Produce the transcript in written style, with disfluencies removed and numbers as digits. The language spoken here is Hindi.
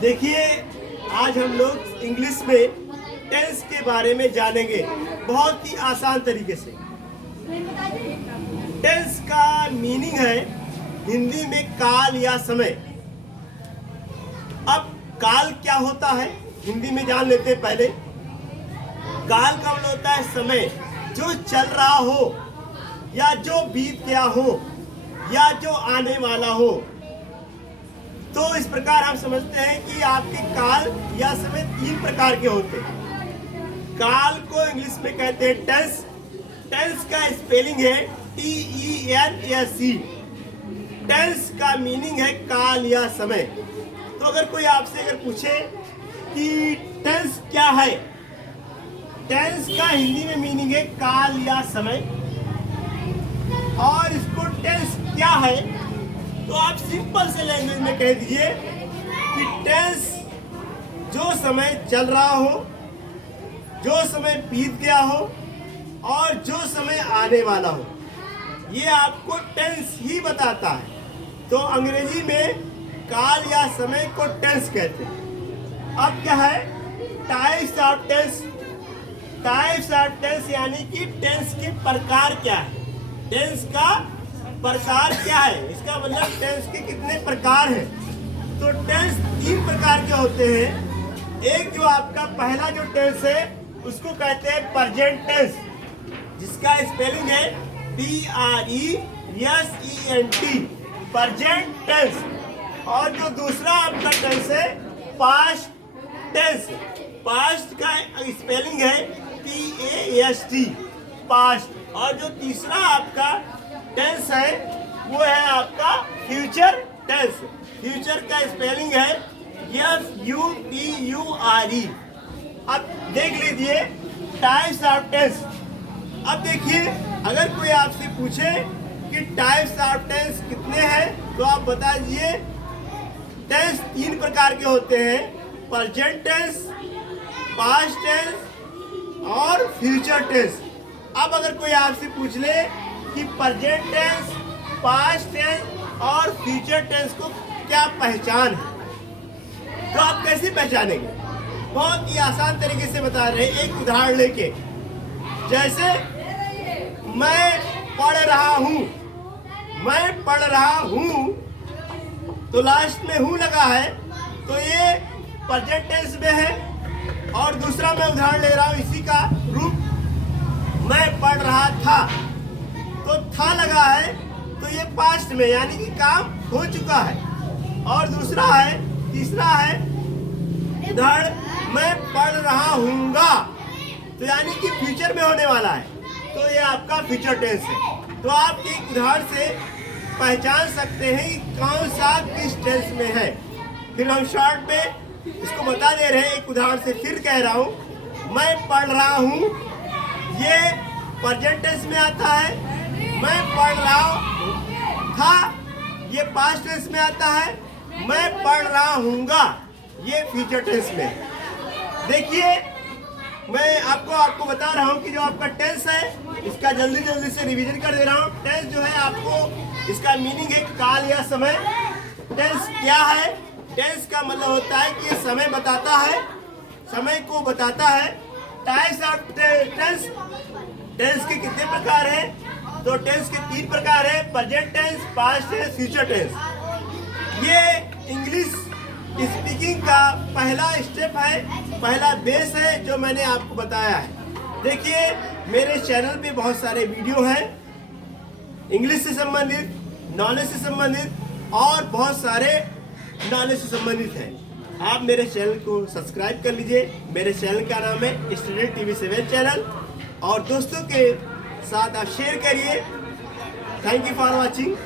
देखिए, आज हम लोग इंग्लिश में टेंस के बारे में जानेंगे बहुत ही आसान तरीके से। टेंस का मीनिंग है हिंदी में काल या समय। अब काल क्या होता है हिंदी में जान लेते हैं पहले। काल का मतलब होता है समय, जो चल रहा हो या जो बीत गया हो या जो आने वाला हो। तो इस प्रकार हम समझते हैं कि आपके काल या समय 3 प्रकार के होते हैं। काल को इंग्लिश में कहते हैं टेंस। टेंस का स्पेलिंग है TENS। टेंस का मीनिंग है काल या समय। तो अगर कोई आपसे अगर पूछे कि टेंस क्या है, टेंस का हिंदी में मीनिंग है काल या समय, और इसको टेंस क्या है तो आप सिंपल से लैंग्वेज में कह दीजिए कि टेंस जो समय चल रहा हो, जो समय बीत गया हो और जो समय आने वाला हो, ये आपको टेंस ही बताता है। तो अंग्रेजी में काल या समय को टेंस कहते हैं। अब क्या है types of tense. Types of tense यानी कि टेंस के प्रकार क्या है। टेंस का प्रकार क्या है, इसका मतलब टेंस के कितने प्रकार हैं। तो टेंस 3 प्रकार के होते हैं। एक जो आपका पहला जो टेंस है उसको कहते हैं प्रेजेंट टेंस, जिसका स्पेलिंग है PRESENT, प्रेजेंट टेंस। और जो दूसरा आपका टेंस है पास्ट टेंस। पास्ट का स्पेलिंग है PAST, पास्ट। और जो तीसरा आपका टेंस है वो है आपका फ्यूचर टेंस। फ्यूचर का स्पेलिंग है FUTURE। अब देख लीजिए टाइप्स ऑफ टेंस। अब देखिए, अगर कोई आपसे पूछे कि टाइप्स ऑफ टेंस कितने हैं तो आप बता दीजिए। टेंस 3 प्रकार के होते हैं, प्रेजेंट टेंस, पास्ट टेंस और फ्यूचर टेंस। अब अगर कोई आपसे पूछ ले कि प्रेजेंट टेंस, पास्ट टेंस और फ्यूचर टेंस को क्या पहचान है तो आप कैसे पहचानेंगे? बहुत ही आसान तरीके से बता रहे हैं, एक उदाहरण लेके। जैसे मैं पढ़ रहा हूँ, मैं पढ़ रहा हूँ, तो लास्ट में हूँ लगा है तो ये प्रेजेंट टेंस में है। और दूसरा मैं उदाहरण ले रहा हूँ इसी का रूप, मैं पढ़ रहा था, तो था लगा है तो ये पास्ट में यानी कि काम हो चुका है। और दूसरा है, तीसरा है उदाहरण मैं पढ़ रहा हूँगा, तो यानी कि फ्यूचर में होने वाला है, तो ये आपका फ्यूचर टेंस है। तो आप एक उदाहरण से पहचान सकते हैं कि कौन सा किस टेंस में है। फिर हम शॉर्ट में इसको बता दे रहे हैं, एक उदाहरण से फिर कह रहा हूँ। मैं पढ़ रहा हूँ, ये प्रेजेंट टेंस में आता है। मैं पढ़ रहा था, ये पास्ट टेंस में आता है। मैं पढ़ रहा हूँगा, ये फ्यूचर टेंस में। देखिए, मैं आपको बता रहा हूँ कि जो आपका टेंस है इसका जल्दी से रिवीजन कर दे रहा हूँ। टेंस जो है आपको इसका मीनिंग है काल या समय। टेंस क्या है? टेंस का मतलब होता है कि ये समय बताता है, समय को बताता है। टाइप्स ऑफ टेंस, टेंस के कितने प्रकार हैं? तो टेंस के 3 प्रकार हैं, present tense, past tense, future tense. ये इंग्लिश स्पीकिंग का पहला स्टेप है, पहला बेस है जो मैंने आपको बताया है। देखिए, मेरे चैनल पे बहुत सारे वीडियो हैं इंग्लिश से संबंधित, नॉलेज से संबंधित और बहुत सारे नॉलेज से संबंधित हैं। आप मेरे चैनल को सब्सक्राइब कर लीजिए। मेरे चैनल का नाम है स्टूडेंट TV 7 चैनल, और दोस्तों के साथ आप शेयर करिए। Thank you for watching.